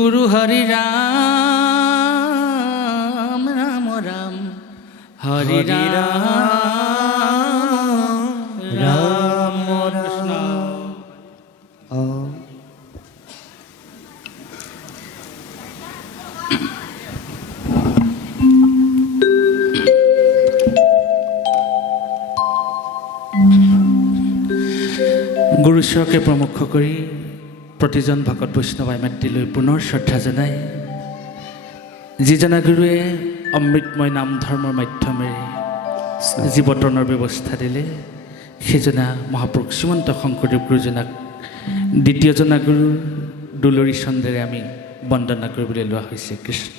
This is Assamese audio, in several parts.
गुरु हरि राम राम राम हरि राम राम कृष्ण। गुरु ईश्वरके प्रमुख करी प्रतिजन भगत वैष्णव मातृলৈ पुনৰ শ্ৰদ্ধা জনাই যিজনা গুৰুৱে অমৃতময় নাম ধৰ্মৰ মাধ্যমেৰে জীৱতৰণৰ ব্যৱস্থা দিলে সেইজনা মহাপুৰুষ শ্ৰীমন্ত শংকৰদেৱ গুৰুজনাক দ্বিতীয়জনা গুৰু দুলৰী চন্দ্ৰেৰে আমি বন্দনা কৰিবলৈ লোৱা হৈছে। কৃষ্ণ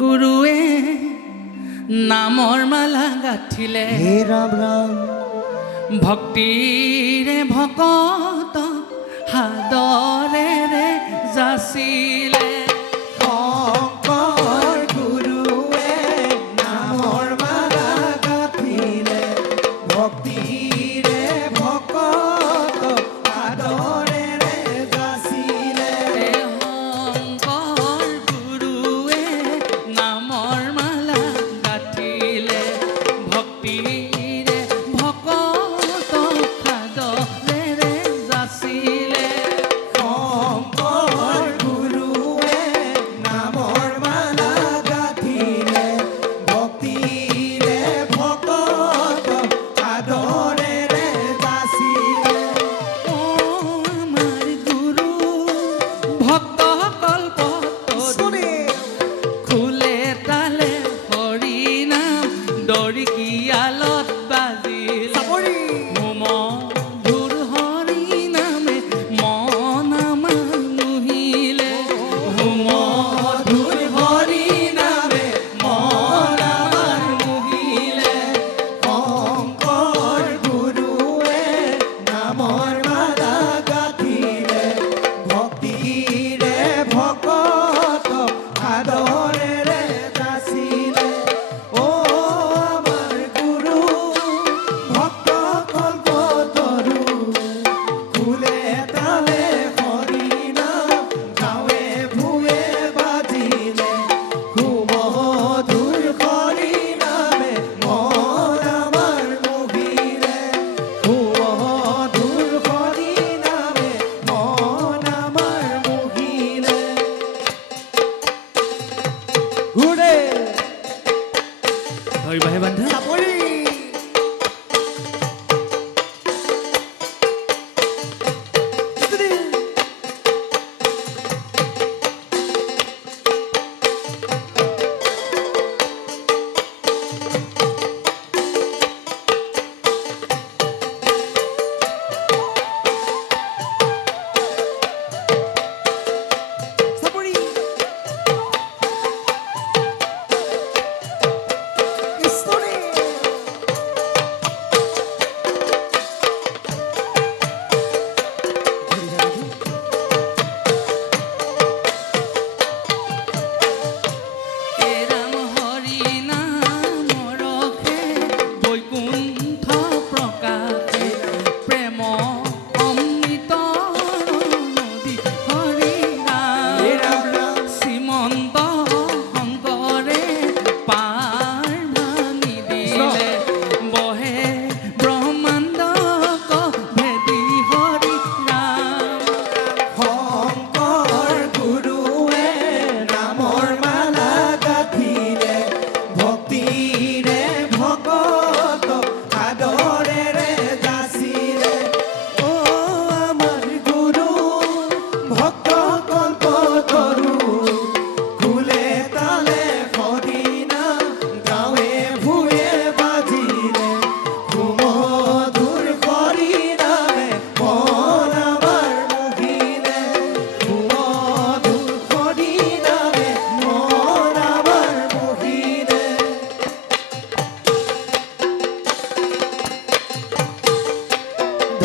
गुरुए नामर माला गाठिले हे राम राम भक्तिरे भकत हादरेरे जासिले शंकर गुरुए नामर माला गाठिले भक्तिरे भकत हादरेरे जासिले।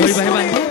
পৰিবাহে বান্ধি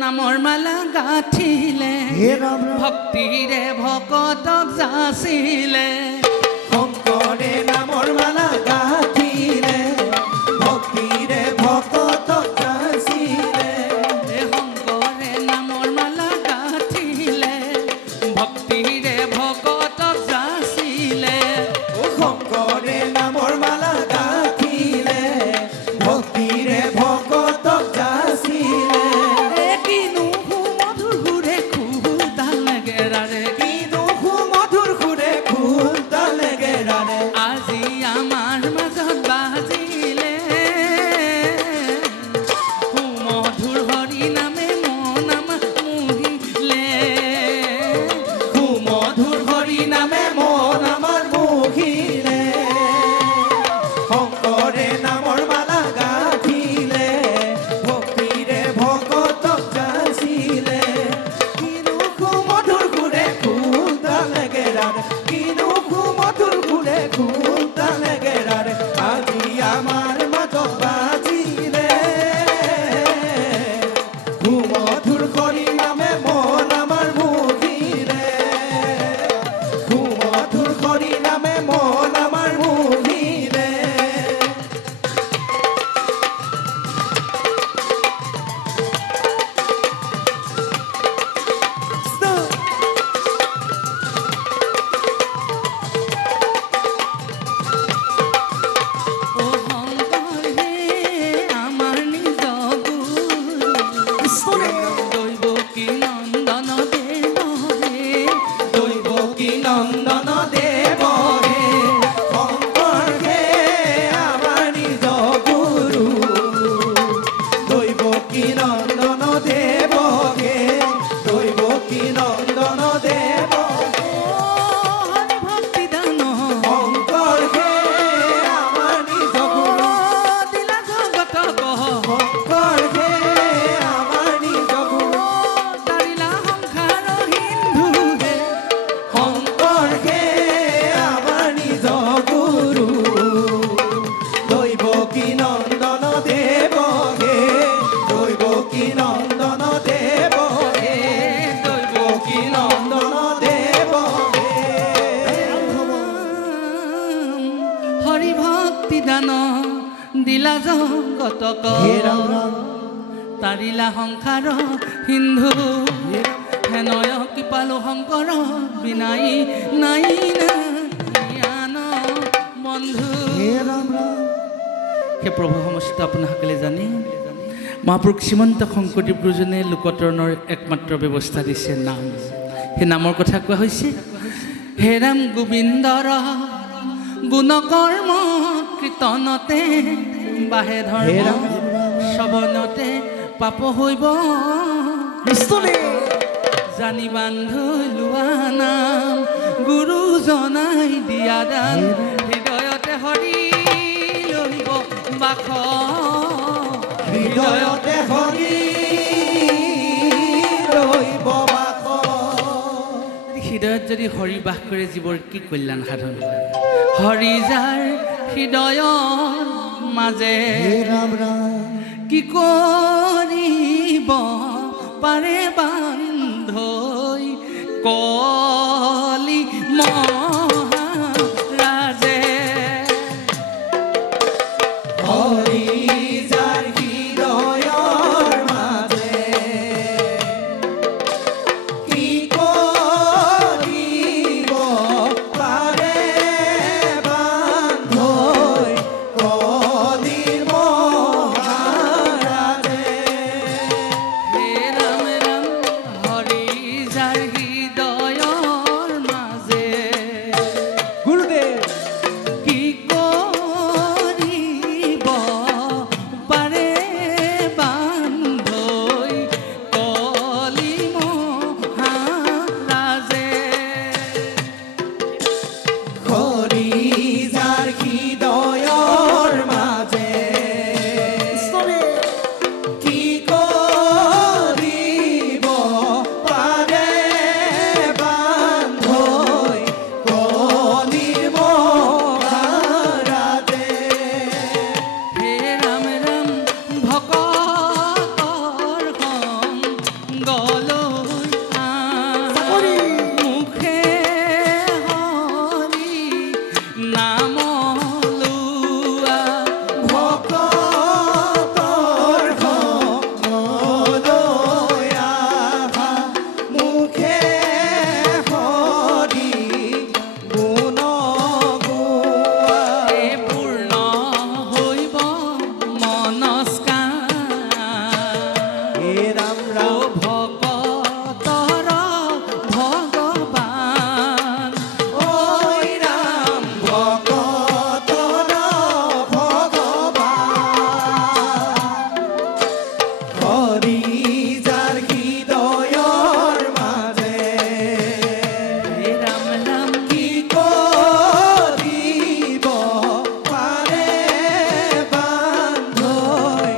নামৰ মালা গাঁঠিলে ভক্তিৰে ভকতক যাচিলে শংকৰে নামৰ মালা গাঁঠিলে ভক্তিৰে ভকতক যাচিলে শংকৰে নামৰ মালা গাঁঠিলে ভক্তিৰে ভকতক যাচিলে শংকৰে নামৰ মালা গাঁঠিলে ভক্তিৰে ভকতক যাচিলে দিলা জগতক তাৰিলা সংসাৰ সিন্ধু হেনয় কৃপালো শংকৰ বিনাই নাই জ্ঞান বন্ধু হে প্ৰভু সমস্ত আপোনাসকলে জানে মহাপুৰুষ শ্ৰীমন্ত শংকৰদেৱ গুৰুজনে লোকতৰণৰ একমাত্ৰ ব্যৱস্থা দিছে নাম সেই নামৰ কথা কোৱা হৈছে হে ৰাম গোবিন্দৰ গুণকৰ্ম কীৰ্তনতে বাহে ধৰ্ম শ্ৰৱণতে পাপ হৈব জানি বান্ধ লোৱা নাম গুৰু জনাই দিয়া দান হৃদয়তে হৰি লহিব বাস হৃদয়তে হৰি ৰহিব বাস হৃদয়ত যদি হৰি বাস কৰে জীৱৰ কি কল্যাণ সাধন হয় হৰি যাৰ হৃদয়ৰ মাজে ৰাম ৰাম কি কৰিব পাৰে বান্ধৈ কলি মহাৰাজে হৰি যাৰ হৃদয়ৰ মাজে কি কৰিব পাৰে বান্ধৈ কলিৰ মহাৰাজে হে ৰাম ৰাম হৰি যাৰ হৃদয়ৰ মাজে গুৰুদেৱ কি কৰিব পাৰে বান্ধৈ কলি মহাৰাজে হৰি যাৰ হৃদয়ৰ মাজে কি কৰিব পাৰে বান্ধৈ কলিৰ মহাৰাজে হে ৰাম ৰাম ভকতৰ সংগলৈ মুখে হৰি নাম লোৱা ভকতৰ সংগলৈ আহা মুখে হৰি গুণ গোৱা এ পূৰ্ণ হৈব মনস্কাৰ হে ৰাম ও ৰাম ভকতৰ ভগৱান ঐ ৰাম ভকতৰ ভগৱান হৰি যাৰ হৃদয়ৰ মাজে হে ৰাম ৰাম কি কৰিব পাৰে বান্ধৈ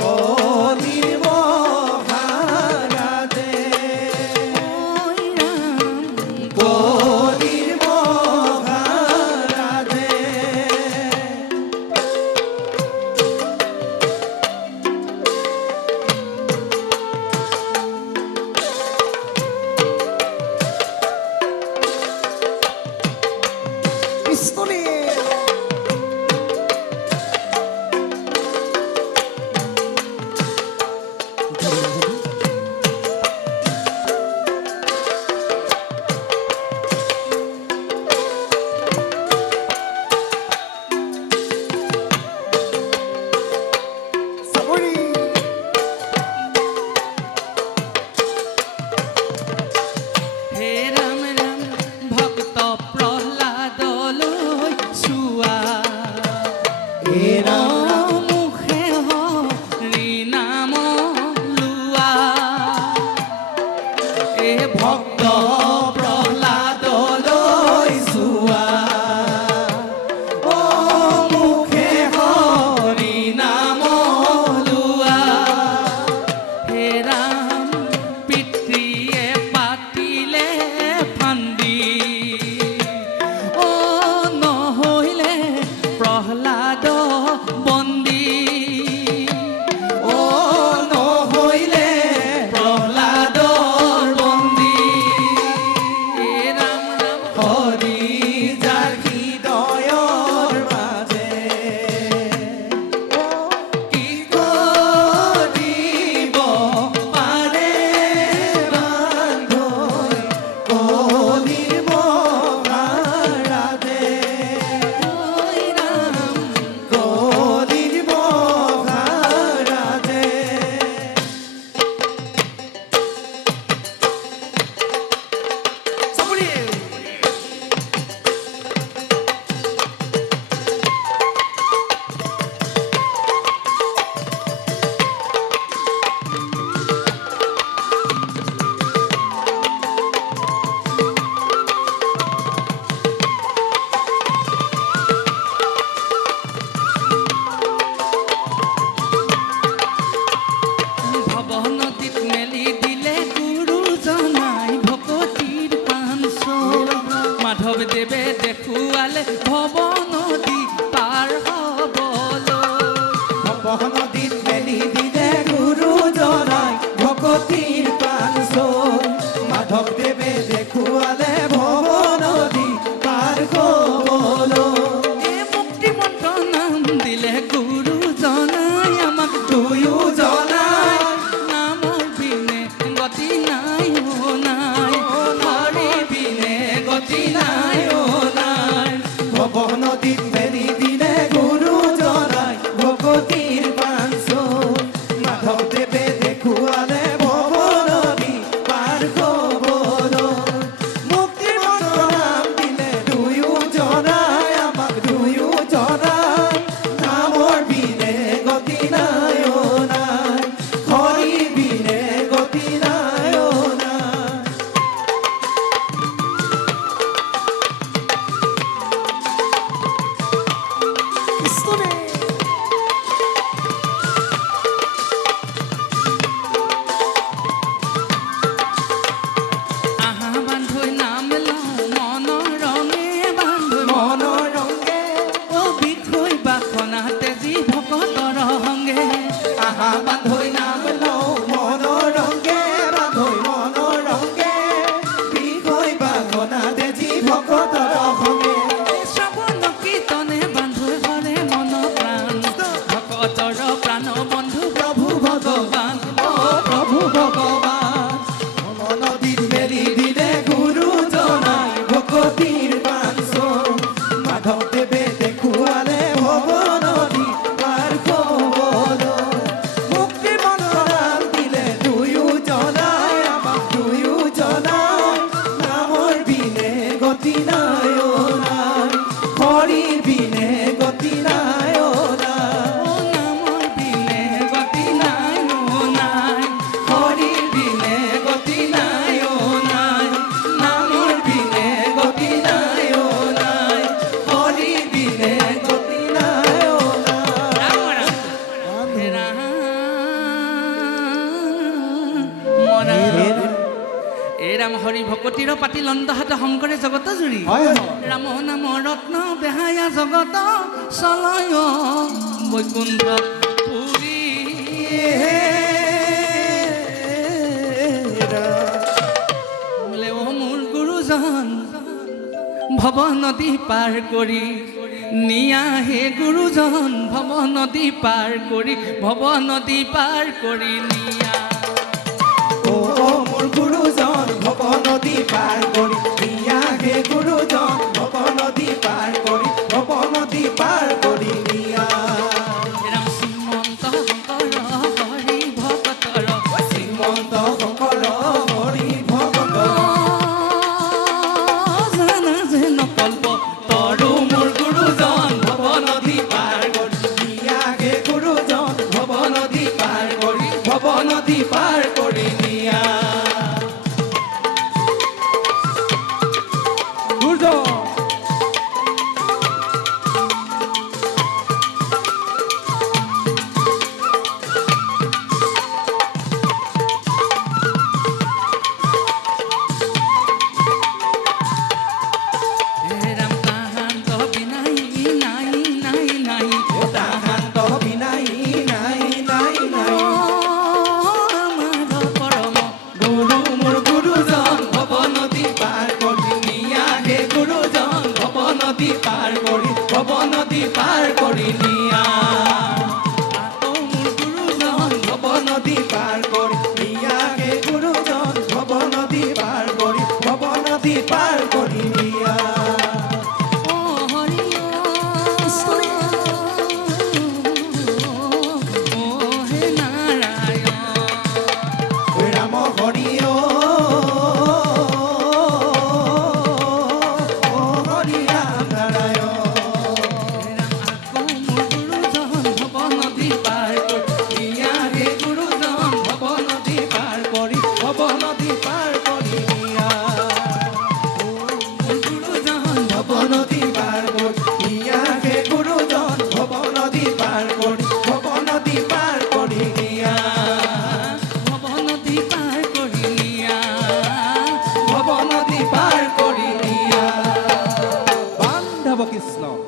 কলিৰ মহাৰাজে কলিৰ মহাৰাজে কৃষ্ণনে চাবৰি হে ৰাম ৰাম ভক্ত প্ৰহ্লাদলৈ চোৱা হে ৰাম মুখে হৰি নাম লোৱা এ ভক্ত প্ৰহ্লাদলৈ চোৱা ও মুখে হৰি নাম লোৱা হে ৰাম পিতৃয়ে পাতিলে ফান্দি অ নহৈলে প্ৰহ্লাদ বন্দী ও নহৈলে প্ৰহ্লাদৰ বন্দী ওলালে ভৱ নদী পাৰ হ'বলৈ ভৱ নদীত মেলি দিলে গুৰুজনাই ভকতিৰ প্ৰাণ চৈ মাধৱদেৱে দেখুৱালে ভৱ নদী পাৰ হ'বলৈ এই মুক্তি মন্ত্ৰ নাম দিলে গুৰুজনাই আমাক দুয়োজনাই নামৰ বিনে গতি নাই অ নাই হৰি বিনে গতি নাই অ নাই ভৱ নদীত মেলি দিলে গুৰুজনাই ভকতিৰ প্ৰাণ চৈ মাধৱদেৱে দেখুৱালে ভৱ নদী পাৰ হ'বলৈ মুক্তি মন্ত্ৰ নাম দিলে দুয়োজনাই আমাক দুয়োজনাই নামৰ বিনে গতি নাই অ নাই হৰি বিনে গতি নাই অ নাই আহা বান্ধৈ নাম লওঁ মনৰ ৰঙে বান্ধৈ মনৰ ৰঙে অ বিষৈ বাসনা তেজি ভকতৰ সংগে আহা বান্ধৈ নাম লওঁ মনৰ ৰঙে বান্ধৈ মনৰ ৰঙে বিষৈ বাসনা তেজি ভকতৰ সংগে শ্ৰৱণ কীৰ্তনে বান্ধৈ হৰে মন প্ৰাণ ভকতৰ প্ৰাণ বন্ধু প্ৰভু ভগৱান অ প্ৰভু ভগৱান ভৱ নদীত মেলি দিলে গুৰুজনাই ভকতিৰ প্ৰাণ চৈ মাধৱদেৱে দেখুৱালে ভৱ নদী পাৰ হ'বলৈ মুক্তি মন্ত্ৰ নাম দিলে দুয়োজনাই আমাক দুয়োজনাই নামৰ বিনে গতি নাই অ নাই হৰিৰ বিনে গতি নাই অ নাই নামৰ বিনে গতি নাই অ নাই হৰিৰ বিনে গতি নাই অ নাই নামৰ বিনে গতি নাই অ নাই হৰিৰ বিনে গতি নাই অ নাই এই ৰাম হৰি ভকতিৰ পাতি লণ্ডহাত শংকৰে জগত জুৰি ৰাম নাম ৰত্ন বেহায়া জগত চলয় বৈকুণ্ঠ পুৰী বোলে অ মোৰ গুৰুজন ভৱ নদী পাৰ কৰি নিয়া হে গুৰুজন ভৱ নদী পাৰ কৰি ভৱ নদী পাৰ কৰি নিয়া অ মোৰ গুৰুজন ভৱ নদী পাৰ